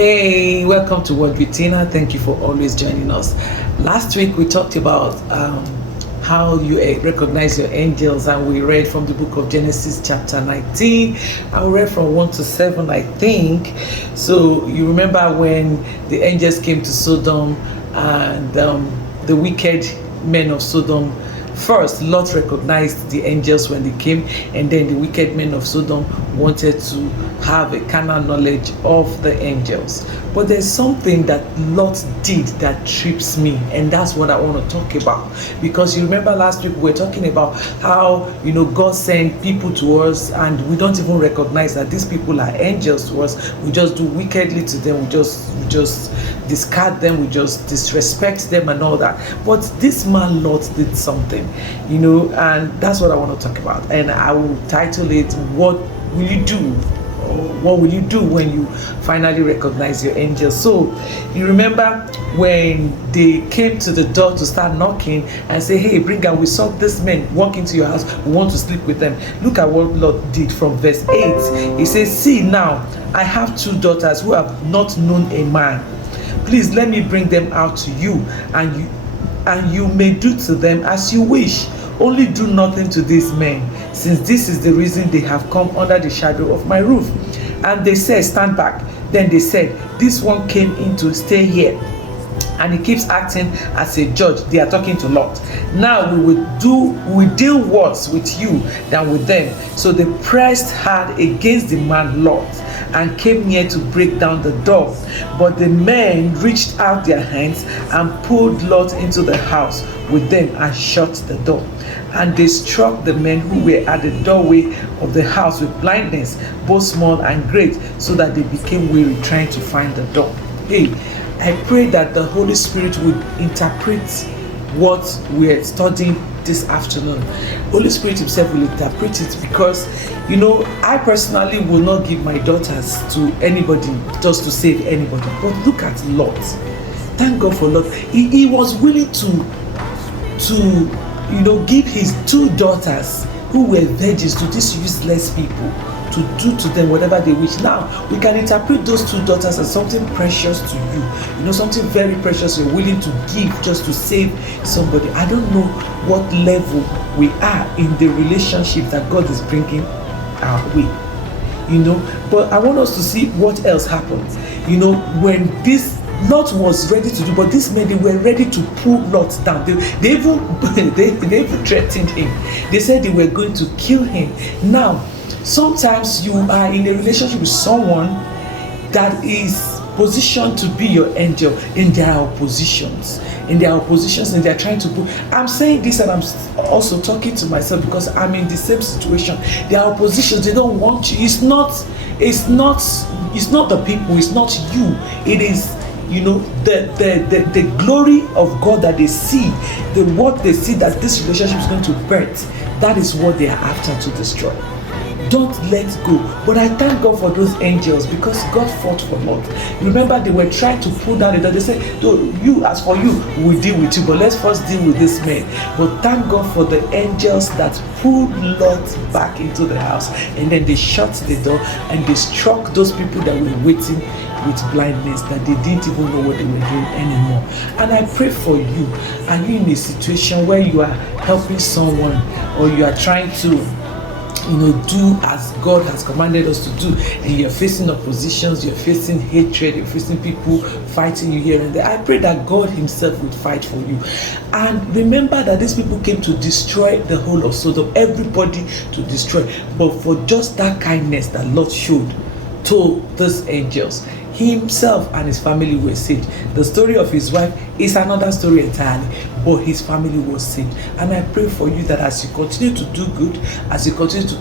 Hey, welcome to Word with Tina. Thank you for always joining us. Last week we talked about how you recognize your angels, and we read from the book of Genesis chapter 19. I read from 1 to 7, I think. So you remember when the angels came to Sodom and the wicked men of Sodom. First, Lot recognized the angels when they came, and then the wicked men of Sodom wanted to have a carnal knowledge of the angels. But there's something that Lot did that trips me, and that's what I want to talk about. Because you remember last week we were talking about how, God sent people to us, and we don't even recognize that these people are angels to us. We just do wickedly to them. We just discard them. We just disrespect them and all that. But this man Lot did something, and that's what I want to talk about. And I will title it, "What will you do?" What will you do when you finally recognize your angels? So you remember when they came to the door to start knocking and say, "Hey, bring out, we saw this men walk into your house, we want to sleep with them." Look at what Lot did from verse 8. He says, "See now, I have 2 daughters who have not known a man. Please let me bring them out to you, and you may do to them as you wish. Only do nothing to these men, since this is the reason they have come under the shadow of my roof." And they said, "Stand back." Then they said, "This one came in to stay here, and he keeps acting as a judge." They are talking to Lot. "Now we will deal worse with you than with them." So they pressed hard against the man Lot and came near to break down the door. But the men reached out their hands and pulled Lot into the house with them and shut the door. And they struck the men who were at the doorway of the house with blindness, both small and great, so that they became weary trying to find the door. Hey, I pray that the Holy Spirit would interpret what we are studying this afternoon. Holy Spirit himself will interpret it, because I personally will not give my daughters to anybody just to save anybody. But look at Lot. Thank God for Lot. He was willing to give his 2 daughters who were virgins to these useless people, to do to them whatever they wish. Now we can interpret those 2 daughters as something precious to you, something very precious you're willing to give just to save somebody. I don't know what level we are in the relationship that God is bringing our way, but I want us to see what else happened. When this Lot was ready to do, but these men, they were ready to pull Lot down. They even threatened him. They said they were going to kill him. Now, sometimes you are in a relationship with someone that is positioned to be your angel, and there are oppositions. And they're trying to put. I'm saying this, and I'm also talking to myself, because I'm in the same situation. There are oppositions. They don't want you. It's not the people. It's not you. It is the glory of God that they see, what they see that this relationship is going to birth. That is what they are after to destroy. Don't let go. But I thank God for those angels, because God fought for Lot. Remember, they were trying to pull down the door. They said, as for you, we'll deal with you, but let's first deal with this man. But thank God for the angels that pulled Lot back into the house, and then they shut the door and they struck those people that were waiting with blindness, that they didn't even know what they were doing anymore. And I pray for you. Are you in a situation where you are helping someone, or you are trying to do as God has commanded us to do, and you're facing oppositions, you're facing hatred, you're facing people fighting you here and there? I pray that God himself would fight for you. And remember that these people came to destroy the whole of Sodom, everybody to destroy, but for just that kindness that Lot showed to these angels, he himself and his family were saved. The story of his wife is another story entirely, but his family was saved. And I pray for you that as you continue to do good, as you continue to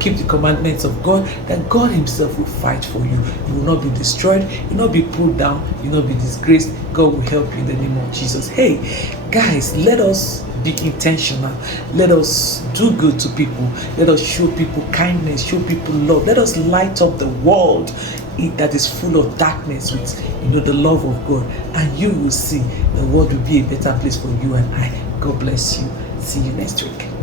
keep the commandments of God, that God himself will fight for you. You will not be destroyed, you will not be pulled down, you will not be disgraced. God will help you in the name of Jesus. Hey guys, let us be intentional. Let us do good to people. Let us show people kindness, show people love. Let us light up the world that is full of darkness with the love of God, and you will see the world will be a better place for you and I. God bless you. See you next week.